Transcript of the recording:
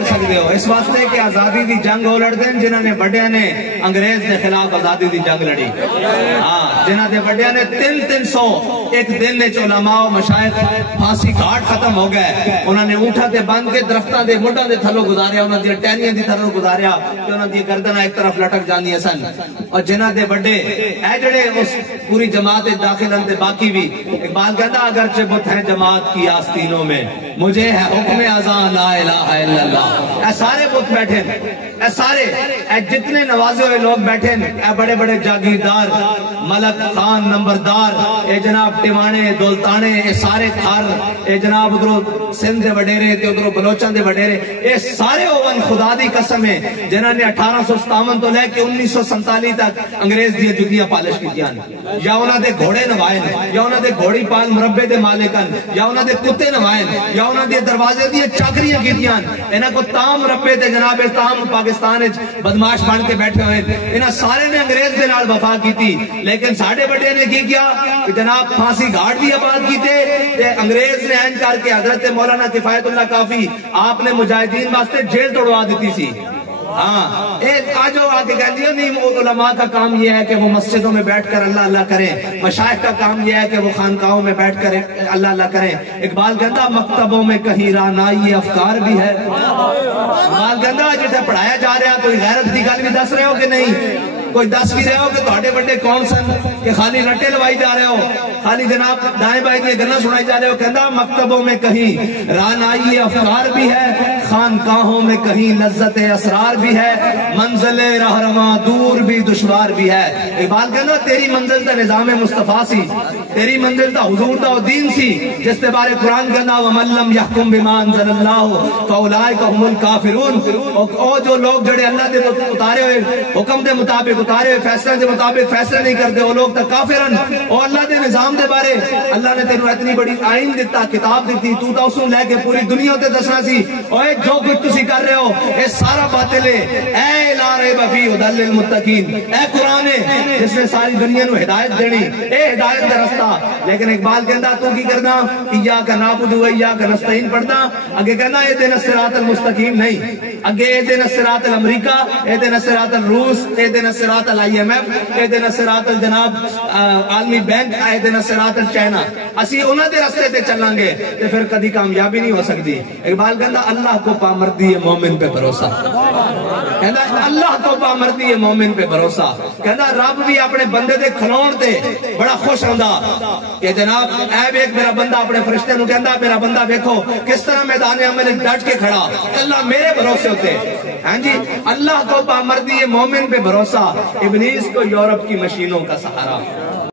لڑ سکتے ہو اس واسطے کہ آزادی دی جنگ وہ لڑتے ہیں جنہوں نے بڑیاں نے انگریز کے خلاف آزادی دی جنگ لڑی. ہاں جنہوں نے بڑیاں نے 300 ایک دن علماء و مشائخ پھانسی گھاٹ ختم ہو گئے. انہوں نے اونٹھا تے بند کے درختوں دے مڈاں دے تھلوں گزاریا, انہوں نے ٹہنیاں دی تھلوں گزاریا کہ انہوں نے گردناں ایک طرف لٹک جاندیاں سن. اور جنہوں نے بڑے اے جڑے اس پوری جماعت داخل ہیں باقی بھی اقبال کہتا اگرچہ بت ہیں جماعت کی آستینوں میں مجھے ہے حکم اذان لا الہ الا اللہ. اے سارے بت بیٹھے ہیں, اے سارے اے جتنے نوازے ہوئے لوگ بیٹھے ہیں, اے بڑے بڑے جاگیردار ملک خان نمبردار, اے جناب ٹیوانے دولتانے, اے سارے کھار, اے جناب ادھروں سندھ دے وڈیرے تے ادھروں بلوچاں دے وڈیرے, اے سارے اوون خدا دی قسم ہے جنہاں نے 1857 تو لے کے 1947 تک انگریز دی جتیاں پالش کیتیاں, یا انہاں دے گھوڑے نوائے, یا انہاں دے گھوڑی پال مربے دے مالکن, یا انہاں دے کتے نوائے, یا انہاں دے دروازے دی چاکریاں کیتیاں. انہاں کو تام ربے تے جناب تام پاکستان وچ بدماش بن کے بیٹھے ہوئے. انہاں سارے نے انگریز دے نال وفا کیتی, لیکن ساڈے بڑے نے کی کیا کہ جناب پھانسی گھاٹ بھی آباد کیتے تے انگریز نے این کر کے حضرت مولانا کفایت اللہ کافی آپ نے مجاہدین واسطے جیل توڑوا دیتی سی. ہاں ایک آجو آگے کہہ دیا نہیں, علماء کا کام یہ ہے کہ وہ مسجدوں میں بیٹھ کر اللہ اللہ کریں, مشائخ کا کام یہ ہے کہ وہ خانقاہوں میں بیٹھ کر اللہ اللہ کریں. اقبال کہتا مکتبوں میں کہیں رانائی افکار بھی ہے. اقبال کہتا جیسے پڑھایا جا رہا کوئی غیرت دی گل بھی دس رہے ہو کہ نہیں, کوئی دس بھی رہے ہو کہ تھوڑے بڑے کون سن کہ خالی رٹے لوائی جا رہے ہو, خالی جناب دائیں بائیں دی گلاں سنائی جا رہے ہو. کہتا مکتبوں میں کہیں رانائی افکار بھی ہے, خانقاہوں میں کہیں لذت اسرار بھی ہے, منزل رہنما دور بھی دشوار بھی ہے. اقبال کہنا تیری منزل تا نظام مصطفیٰ سی, تیری منزل تا حضور دا دین سی, جس تے بارے قرآن کہنا وَمَن لَّمْ يَحْكُمْ بِمَا أَنزَلَ اللَّهُ فَأُولَٰئِكَ هُمُ الْكَافِرُونَ. او جو لوگ جڑے اللہ دے اتارے ہوئے حکم دے مطابق اتارے ہوئے فیصلے دے مطابق فیصلے نہیں کرتے, وہ لوگ تا کافرن. او اللہ دے نظام دے بارے اللہ نے تینوں اتنی بڑی آئین دیتا, کتاب دیتی, تو تا اسوں لے کے پوری دنیا تے دسنا سی اوے جو کچھ تسی کر رہے ہو اے سارا باطل ہے. اے لا ریب فیہ ھدی للمتقین, اے قرآن ہے جس نے ساری دنیا نو ہدایت دینی, اے ہدایت دا رستہ. لیکن اقبال کہندا تو کی کرنا ایاک نعبد و ایاک نستعین پڑھنا, اگے کہنا اہدنا الصراط المستقیم نہیں, اگے اہدنا الصراط الامریکہ, اہدنا الصراط الروس, اہدنا الصراط IMF, اہدنا الصراط الجناب عالمی بینک, اہدنا الصراط الچائنا. اسی انہاں دے رستے تے چلیں گے تے پھر کدی کامیابی نہیں ہو سکتی. اقبال کہندا اللہ کو پامردی ہے مومن پہ بھروسہ, کہندا اللہ کو پامردی ہے مومن پہ بھروسہ. کہندا رب بھی اپنے بندے دے کھلون تے بڑا خوش ہوندا کہ جناب اے ایک میرا بندہ اپنے فرشتے نو کہندا میرا بندہ دیکھو کس طرح میدان عمل ڈٹ کے کھڑا, اللہ میرے بھروسے ہوتے. ہاں جی اللہ کو پامردی ہے مومن پہ بھروسہ, ابلیس کو یورپ کی مشینوں کا سہارا.